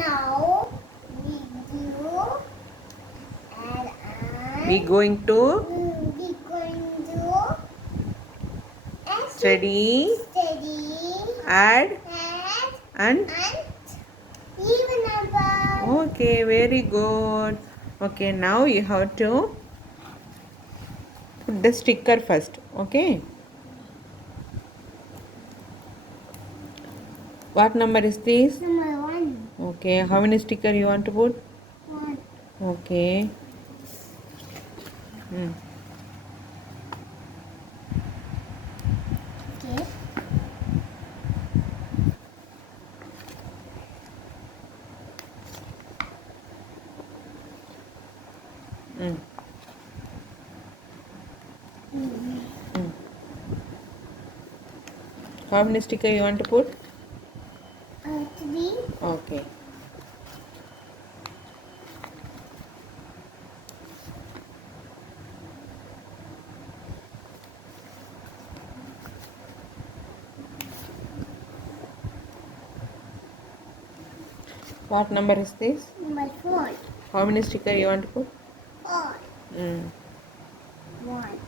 Now we do add We going to we going to study, add and even number. okay, very good. Okay, now you have to put the sticker first. Okay, what number is this? Number 1. Okay, how many sticker you want to put? 1. Okay. Hmm. Okay. Hmm. Hmm. How many sticker you want to put? 3. Okay. What number is this? Number 4. How many sticker you want to put? 4. Mm. 1.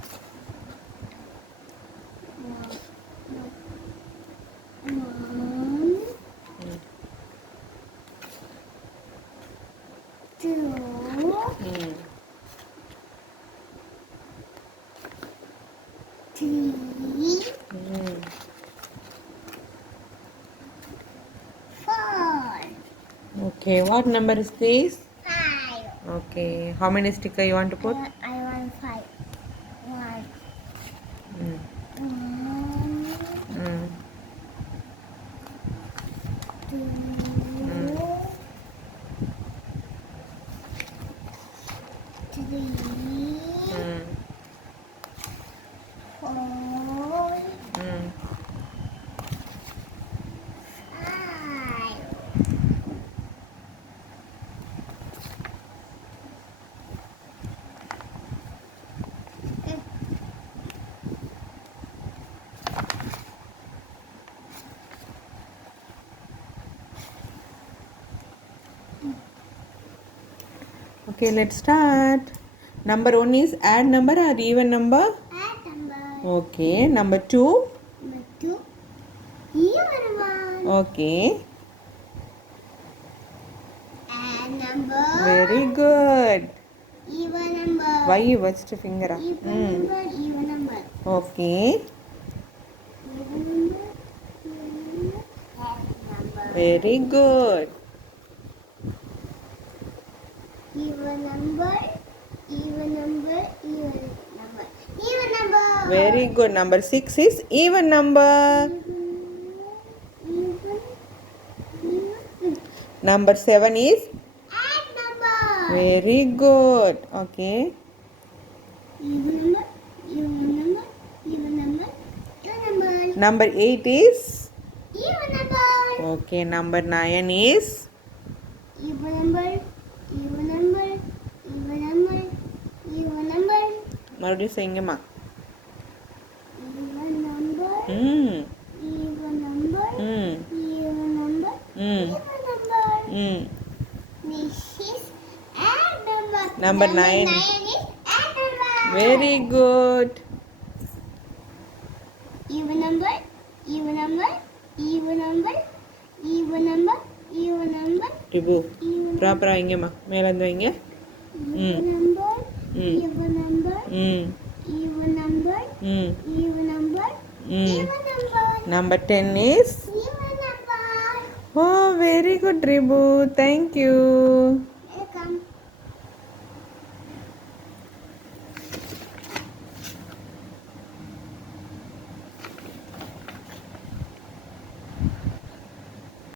2. Mm. 3. Mm. 4. Okay, what number is this? 5. Okay, how many sticker you want to put? I want 5. 1. Mm. 1. Mm. 2. Mm. 3. Mm. 4. Mm. 5. Okay, let's start. Number 1 is add number or even number? Add number. Okay, number 2? Number 2. Even one. Okay, Add number. very good. Even number. Why you watched your finger? Even number. Even number. Okay, Even number. Even number. Add number. very good. Even number. Even number. Even number. Even number. Very good. Number 6 is even number. Even. Number 7 is Add number. very good. Okay. Even number. Even number. Even number. Even number. Number 8 is Even number. okay. Number 9 is Even number. Even number. Even number. Even number. மறுபடியும் செய்யுங்கம்மா. Even number. ம் Even number. ம் Even number. ம் Even number. ம் This is add number. Number 9. 9 is add number. very good. Even number. Even number. Even number. Even number. Even number. டிபு Even ப்ராப்பராக வைங்கம்மா மேலே இருந்து வைங்க. Even number. ம் Even number. ம் Even number. ம் Even number. ம் Even number. Number 10 is Even number. oh very good Ribu, thank you.